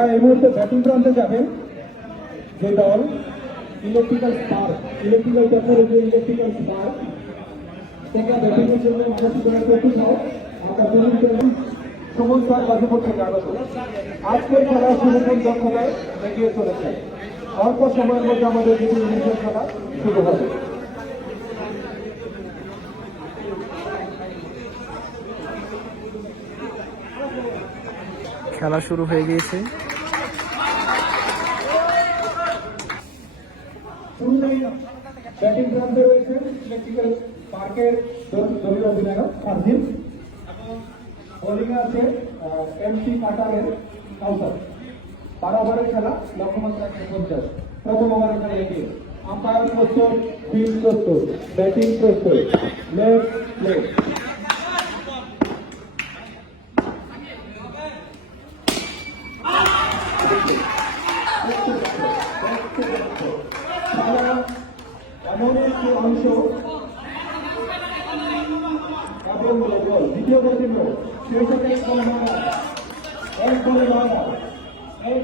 আর এই মুহূর্তে ব্যাটিং প্রান্তে যাবেন যে দল electrical spark electrical technology electrical spark আজকের খেলা সুমন দক্ষতায় এগিয়ে চলেছে? অল্প সময়ের মধ্যে আমাদের ইনিংসের খেলা শুরু হবে। খেলা শুরু হয়ে গিয়েছে। ব্যাটিং প্রান্তে রয়েছেন ইলেকট্রিক্যাল পার্কের দলীয় অধিনায়ক এবং বোলিং আছে এমসি কাটারের কাউসার। বারো ওভারের খেলা, লক্ষ্যমাত্রা একশো পঞ্চাশ। প্রথম ওভারের খেলা এগিয়ে। আম্পায়ার প্রস্তুত ফিল্ড প্রস্তুত, ব্যাটিং প্রস্তুত। লেফট লেগ খেলা এমন একটি অংশ। দ্বিতীয় বল সেই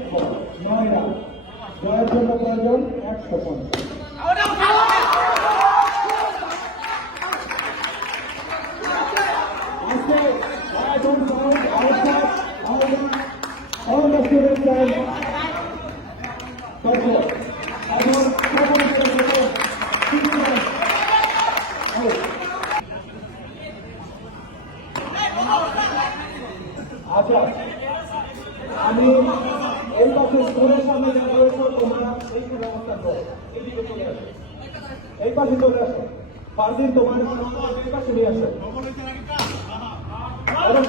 জয়ের জন্য প্রয়োজন একশো পঞ্চাশ। আচ্ছা। আমি এই পাশে স্কুলের সামনে যা রয়েছে, তোমরা এই ব্যবস্থা করো। এই পাশে চলে আসো। পারদিন তোমার এই পাশে নিয়ে আসো। এবং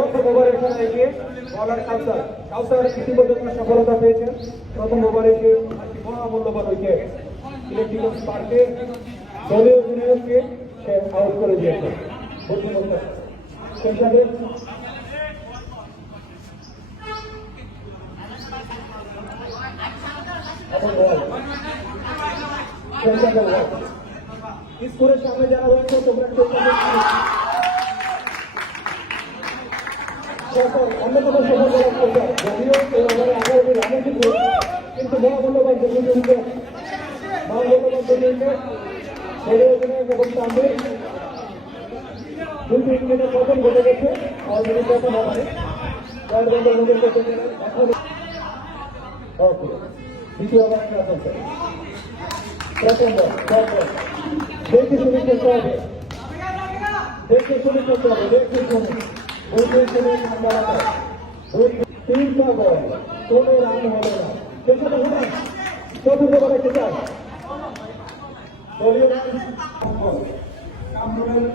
ওভারের খেলায় গিয়ে বলার কাউসার কাউসার ইতিমধ্যে সফলতা পেয়েছেন। প্রথম ওভারে গিয়ে মহামূল্যবান উইকেট ইলেকট্রিক্যাল স্পার্কে দলীয় অধিনায়ককে সে আউট করে দিয়েছে। সেই বল স্কুলের সামনে যারা রয়েছে, তোমরা কিন্তু কিন্তু মহামূল্যবান জমিতে মহামূল্যবান জমিতে ছেড়ে অধিনায়ক এবং তাদের দুই উইকেটের পতন ঘটে গেছে অলরেডি প্রথম ওভারে জয়ের বন্ধ নজর করতে ওকে দ্বিতীয় ওভারে খেলা চলছে প্রথম শর্ট বল দেখে শুনে করতে হবে দেখে শুনে করতে হবে দেখে শুনে বুঝে শুনে রান বাড়াতে তিনটা বল কোনো রান হলো না সেখানে হলো চতুর্থ বলে কে চায় দলীয় কামরুলের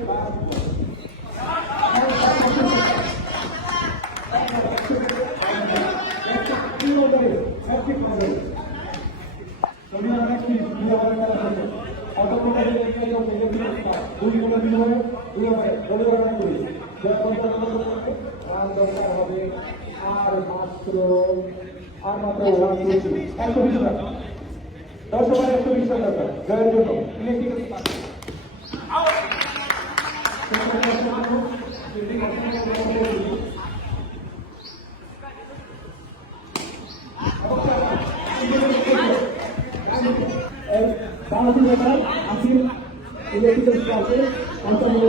অটোমেটিক দুই বলে দুই ওভারে দুই ওভারে দলীয় রান করি জয় দরকার হবে আর মাত্র আর মাত্র একশো বিশ রান দশ ওভারে একশো বিশ রান জয়ের জন্য ইলেকট্রিক স্টাফে পঞ্চান্ন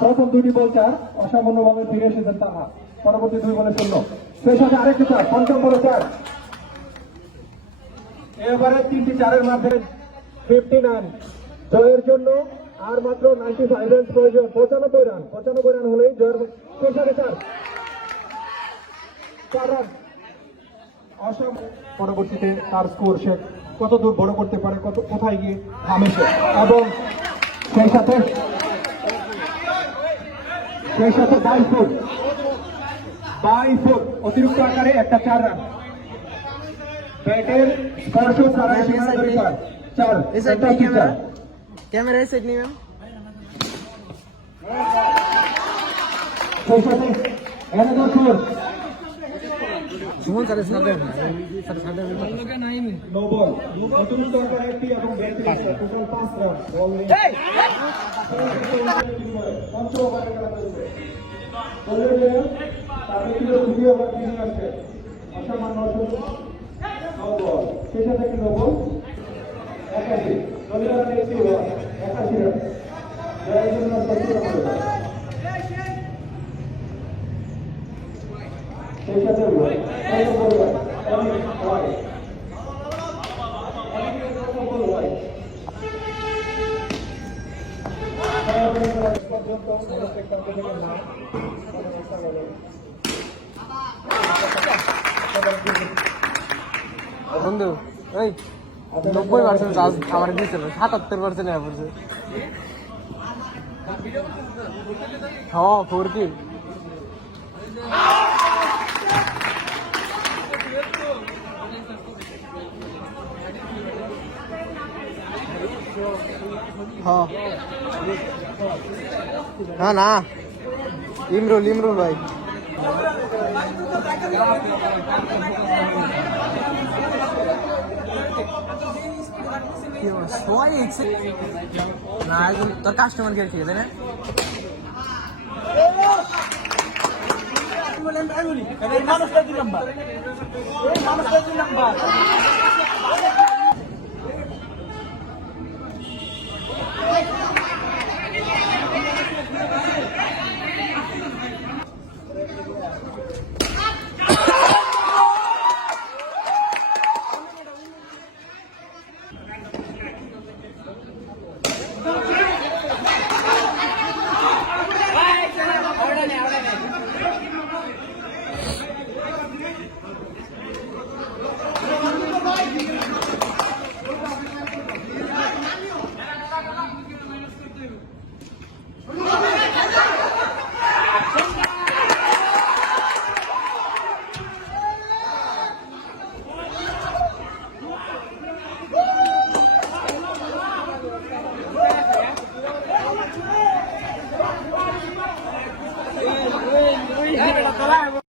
প্রথম দুটি বল চার অসামান্য ভাবে ফিরে এসেছেন তারা পরবর্তী দুই বলে শূন্য সেই সাথে আরেকটি চার পঞ্চম বলে চার এবারে তিনটি চারের মাধ্যমে ফিফটি নাইন জয়ের জন্য আর মাত্র নাইনটি ফাইভ রান প্রয়োজন। পঁচানব্বই রান পঁচানব্বই রান হলেই জয়ের সাথে চার। চার রান অসম পরবর্তীতে তার স্কোর সে কত দূর বড় করতে পারে, কত কোথায় গিয়ে থামে সে। এবং সেই সাথে সেই সাথে বাইশ ফুট। বাইশ ফুট অতিরিক্ত আকারে একটা চার রান ব্যাটের স্পর্শ ছাড়াই সীমানা দরকার চার এই সাইড একটা নেই কি ক্যামেরা চার ক্যামেরা এই সাইড নেই ম্যাম সেই সাথে another four Suman sir sir then sir sir then no ball অতিরিক্ত আকারে একটি এবং ব্যাটের টোটাল পাঁচ রান বল নেই। পঞ্চম ওভারে খেলা চলছে। বলের player, তার ব্যক্তিগত দ্বিতীয় ওভার ফিনিশিং আসছে। অসামান্য অসুখ। No ball. সেই সাথে একটি নো বল। একাশি। দলের একটি একাশি রান। অনেক বল ওভার। অনেক ওভার। অনেক বল ওভার। বন্ধু, এই নব্বই পার্সেন্ট চার্জ আমার দিয়েছিল, সাতাত্তর পার্সেন্ট পড়ছে। হ্যাঁ ফোর কি? হ্যাঁ না না। ইমরুল ইমরুল ভাই। সবাই না একজন তোর কাস্টমার কেয়ার ঠিক আছে না মানুষটা দুই নাম্বার এই মানুষটা দুই নাম্বার